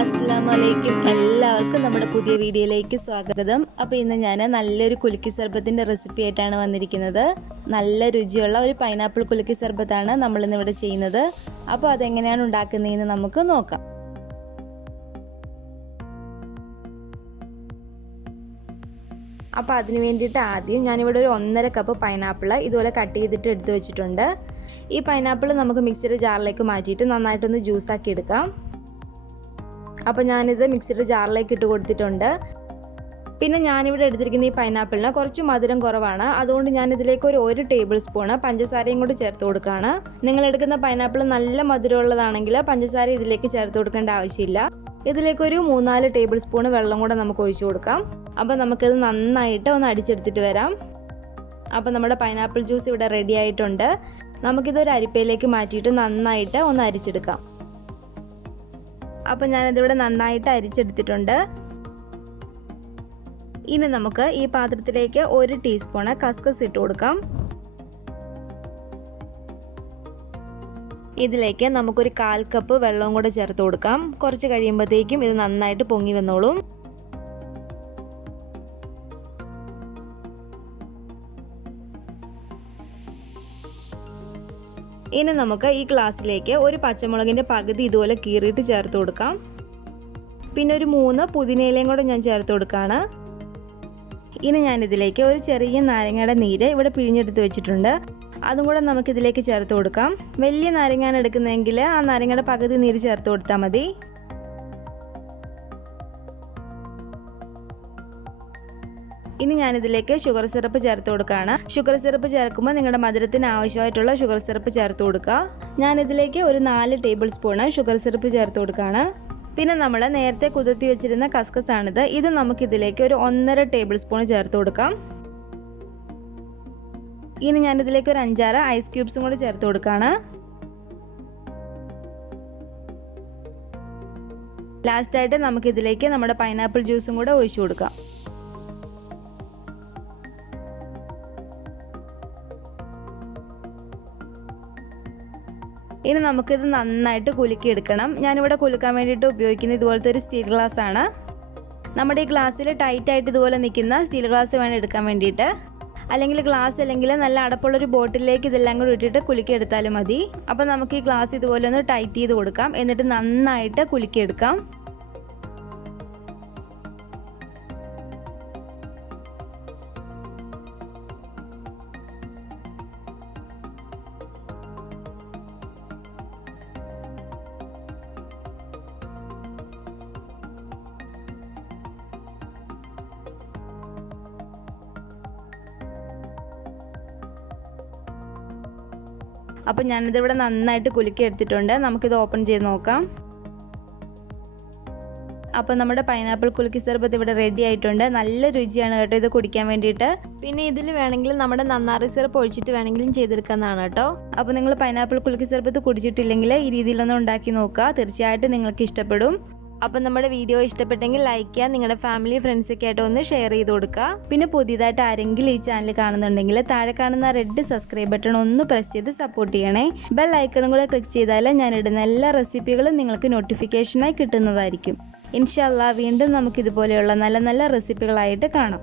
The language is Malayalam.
അസ്സലാമലൈക്കും എല്ലാവർക്കും നമ്മുടെ പുതിയ വീഡിയോയിലേക്ക് സ്വാഗതം. അപ്പോൾ ഇന്ന് ഞാൻ നല്ലൊരു കുലുക്കി സർബത്തിൻ്റെ റെസിപ്പി ആയിട്ടാണ് വന്നിരിക്കുന്നത്. നല്ല രുചിയുള്ള ഒരു പൈനാപ്പിൾ കുലുക്കി സർബത്താണ് നമ്മളിന്നിവിടെ ചെയ്യുന്നത്. അപ്പോൾ അതെങ്ങനെയാണ് ഉണ്ടാക്കുന്നതെന്ന് നമുക്ക് നോക്കാം. അപ്പോൾ അതിന് വേണ്ടിയിട്ട് ആദ്യം ഞാനിവിടെ ഒരു 1.5 കപ്പ് പൈനാപ്പിൾ ഇതുപോലെ കട്ട് ചെയ്തിട്ട് എടുത്ത് വെച്ചിട്ടുണ്ട്. ഈ പൈനാപ്പിൾ നമുക്ക് മിക്സിയുടെ ജാറിലേക്ക് മാറ്റിയിട്ട് നന്നായിട്ടൊന്ന് ജ്യൂസാക്കി എടുക്കാം. അപ്പോൾ ഞാനിത് മിക്സിയുടെ ജാറിലേക്ക് ഇട്ട് കൊടുത്തിട്ടുണ്ട്. പിന്നെ ഞാനിവിടെ എടുത്തിരിക്കുന്ന ഈ പൈനാപ്പിളിന് കുറച്ച് മധുരം കുറവാണ്. അതുകൊണ്ട് ഞാനിതിലേക്ക് ഒരു 1 ടേബിൾ സ്പൂണ് പഞ്ചസാരയും കൂടി ചേർത്ത് കൊടുക്കുകയാണ്. നിങ്ങൾ എടുക്കുന്ന പൈനാപ്പിൾ നല്ല മധുരമുള്ളതാണെങ്കിൽ പഞ്ചസാര ഇതിലേക്ക് ചേർത്ത് കൊടുക്കേണ്ട ആവശ്യമില്ല. ഇതിലേക്ക് ഒരു 3-4 ടേബിൾ സ്പൂൺ വെള്ളം കൂടെ നമുക്ക് ഒഴിച്ചു കൊടുക്കാം. അപ്പോൾ നമുക്കിത് നന്നായിട്ട് ഒന്ന് അടിച്ചെടുത്തിട്ട് വരാം. അപ്പോൾ നമ്മുടെ പൈനാപ്പിൾ ജ്യൂസ് ഇവിടെ റെഡി ആയിട്ടുണ്ട്. നമുക്കിതൊരു അരിപ്പയിലേക്ക് മാറ്റിയിട്ട് നന്നായിട്ട് ഒന്ന് അരിച്ചെടുക്കാം. അപ്പോൾ ഞാനിതിവിടെ നന്നായിട്ട് അരിച്ചെടുത്തിട്ടുണ്ട്. ഇനി നമുക്ക് ഈ പാത്രത്തിലേക്ക് 1 ടീസ്പൂണ് കസ്കസ് ഇട്ട് കൊടുക്കാം. ഇതിലേക്ക് നമുക്കൊരു 1/4 കപ്പ് വെള്ളവും കൂടെ ചേർത്ത് കൊടുക്കാം. കുറച്ച് കഴിയുമ്പോഴത്തേക്കും ഇത് നന്നായിട്ട് പൊങ്ങി വന്നോളും. ഇനി നമുക്ക് ഈ ഗ്ലാസ്സിലേക്ക് ഒരു പച്ചമുളകിൻ്റെ പകുതി ഇതുപോലെ കീറിയിട്ട് ചേർത്ത് കൊടുക്കാം. പിന്നെ ഒരു 3 പുതിനയിലയും കൂടെ ഞാൻ ചേർത്ത് കൊടുക്കുകയാണ്. ഇനി ഞാനിതിലേക്ക് ഒരു ചെറിയ നാരങ്ങയുടെ നീര് ഇവിടെ പിഴിഞ്ഞെടുത്ത് വെച്ചിട്ടുണ്ട്. അതും കൂടെ നമുക്കിതിലേക്ക് ചേർത്ത് കൊടുക്കാം. വലിയ നാരങ്ങയാണ് എടുക്കുന്നതെങ്കിൽ ആ നാരങ്ങയുടെ പകുതി നീര് ചേർത്ത് കൊടുത്താൽ മതി. ഇനി ഞാനിതിലേക്ക് ഷുഗർ സിറപ്പ് ചേർത്ത് കൊടുക്കുകയാണ്. ഷുഗർ സിറപ്പ് ചേർക്കുമ്പോൾ നിങ്ങളുടെ മധുരത്തിന് ആവശ്യമായിട്ടുള്ള ഷുഗർ സിറപ്പ് ചേർത്ത് കൊടുക്കുക. ഞാനിതിലേക്ക് ഒരു 4 ടേബിൾ സ്പൂണ് ഷുഗർ സിറപ്പ് ചേർത്ത് കൊടുക്കുകയാണ്. പിന്നെ നമ്മൾ നേരത്തെ കുതിർത്തി വെച്ചിരുന്ന കസ്കസ് ആണിത്. ഇത് നമുക്കിതിലേക്ക് ഒരു 1.5 ടേബിൾ സ്പൂൺ ചേർത്ത് കൊടുക്കാം. ഇനി ഞാനിതിലേക്ക് ഒരു 5-6 ഐസ് ക്യൂബ്സും കൂടി ചേർത്ത് കൊടുക്കുകയാണ്. ലാസ്റ്റായിട്ട് നമുക്കിതിലേക്ക് നമ്മുടെ പൈനാപ്പിൾ ജ്യൂസും കൂടെ ഒഴിച്ചു കൊടുക്കാം. ഇനി നമുക്കിത് നന്നായിട്ട് കുലുക്കി എടുക്കണം. ഞാനിവിടെ കുലുക്കാൻ വേണ്ടിയിട്ട് ഉപയോഗിക്കുന്ന ഇതുപോലത്തെ ഒരു സ്റ്റീൽ ഗ്ലാസ് ആണ്. നമ്മുടെ ഈ ഗ്ലാസ്സിൽ ടൈറ്റായിട്ട് ഇതുപോലെ നിൽക്കുന്ന സ്റ്റീൽ ഗ്ലാസ് വേണം എടുക്കാൻ വേണ്ടിയിട്ട്. അല്ലെങ്കിൽ ഗ്ലാസ് അല്ലെങ്കിൽ നല്ല അടപ്പുള്ളൊരു ബോട്ടിലേക്ക് ഇതെല്ലാം കൂടി ഇട്ടിട്ട് കുലുക്കി എടുത്താലും മതി. അപ്പോൾ നമുക്ക് ഈ ഗ്ലാസ് ഇതുപോലെ ഒന്ന് ടൈറ്റ് ചെയ്ത് കൊടുക്കാം. എന്നിട്ട് നന്നായിട്ട് കുലുക്കിയെടുക്കാം. അപ്പോൾ ഞാനിതിവിടെ നന്നായിട്ട് കുലുക്കി എടുത്തിട്ടുണ്ട്. നമുക്കിത് ഓപ്പൺ ചെയ്ത് നോക്കാം. അപ്പോൾ നമ്മുടെ പൈനാപ്പിൾ കുലുക്കി സർബത്ത് ഇവിടെ റെഡി ആയിട്ടുണ്ട്. നല്ല രുചിയാണ് കേട്ടോ ഇത് കുടിക്കാൻ വേണ്ടിയിട്ട്. പിന്നെ ഇതിൽ വേണമെങ്കിൽ നമ്മുടെ നന്നാറി സിറപ്പ് ഒഴിച്ചിട്ട് വേണമെങ്കിലും ചെയ്തെടുക്കാവുന്നതാണ് കേട്ടോ. അപ്പോൾ നിങ്ങൾ പൈനാപ്പിൾ കുലുക്കി സർബത്ത് കുടിച്ചിട്ടില്ലെങ്കിൽ ഈ രീതിയിലൊന്നും ഉണ്ടാക്കി നോക്കുക. തീർച്ചയായിട്ടും നിങ്ങൾക്ക് ഇഷ്ടപ്പെടും. അപ്പം നമ്മുടെ വീഡിയോ ഇഷ്ടപ്പെട്ടെങ്കിൽ ലൈക്ക് ചെയ്യുക. നിങ്ങളുടെ ഫാമിലി ഫ്രണ്ട്സൊക്കെ ആയിട്ട് ഒന്ന് ഷെയർ ചെയ്ത് കൊടുക്കുക. പിന്നെ പുതിയതായിട്ട് ആരെങ്കിലും ഈ ചാനൽ കാണുന്നുണ്ടെങ്കിൽ താഴെ കാണുന്ന റെഡ് സബ്സ്ക്രൈബ് ബട്ടൺ ഒന്ന് പ്രസ് ചെയ്ത് സപ്പോർട്ട് ചെയ്യണേ. ബെൽ ഐക്കണും കൂടെ ക്ലിക്ക് ചെയ്താൽ ഞാനിടുന്ന എല്ലാ റെസിപ്പികളും നിങ്ങൾക്ക് നോട്ടിഫിക്കേഷനായി കിട്ടുന്നതായിരിക്കും. ഇൻഷാ അല്ലാഹ് വീണ്ടും നമുക്കിതുപോലെയുള്ള നല്ല നല്ല റെസിപ്പികളായിട്ട് കാണാം.